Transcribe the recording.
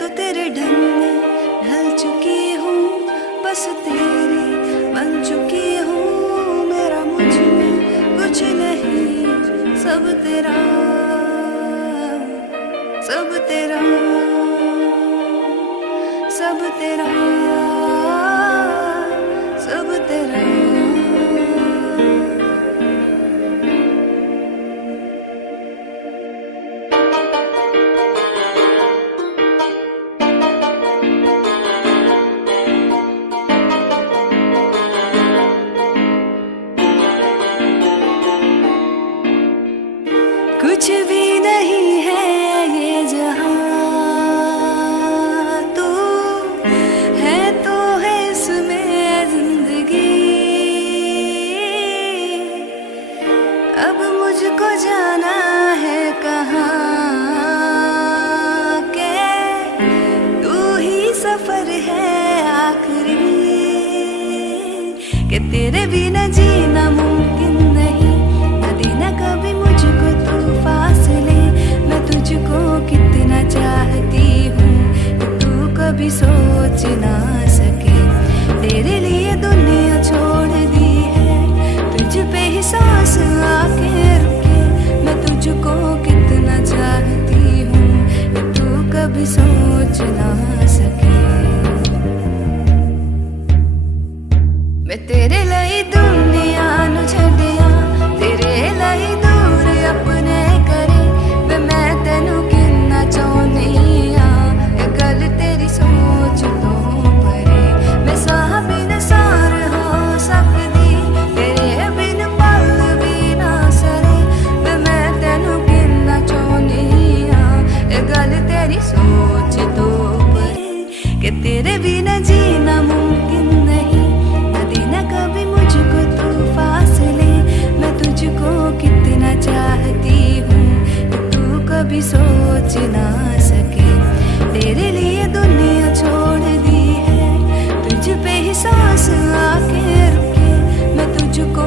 तो तेरे ढंग में ढल चुकी हूँ, बस तेरी बन चुकी हूँ। मेरा मुझ में कुछ नहीं, सब तेरा, सब तेरा, सब तेरा, सब तेरा। कुछ भी नहीं है ये जहां, तू है तो है इसमें जिंदगी। अब मुझको जाना है कहाँ के, तू ही सफर है आखिरी। कि तेरे बिना जीना मुमकिन नहीं, न देना कभी मुझको तू फासले। मैं तुझको कितना चाहती हूँ कि तू कभी सोच ना सके। तेरे लिए दुनिया छोड़ दी है, तुझ पे ही सांस आके रुके। मैं तुझको कितना चाहती हूँ कि तू कभी सोच ना सके। मैं तेरे लिए दुनिया नु छड्डिया, तेरे लिए दूर अपने करे। वे मैं तेनू कितना चाहनी आ, ये गल तेरी सोच तो परे। मैं साह बिन सार हो सकदी, तेरे बिन पल भी ना सरे। वे मैं तेनू कितना चाहनी आ, ये गल तेरी सोच तो परे। कि तेरे बिना जीना मुमकिन नहीं, न कभी मुझको तू फासले। मैं तुझको कितना चाहती हूँ कि तू कभी सोच ना सके। तेरे लिए दुनिया छोड़ दी है, तुझ पे ही सांस आके रुके। मैं तुझको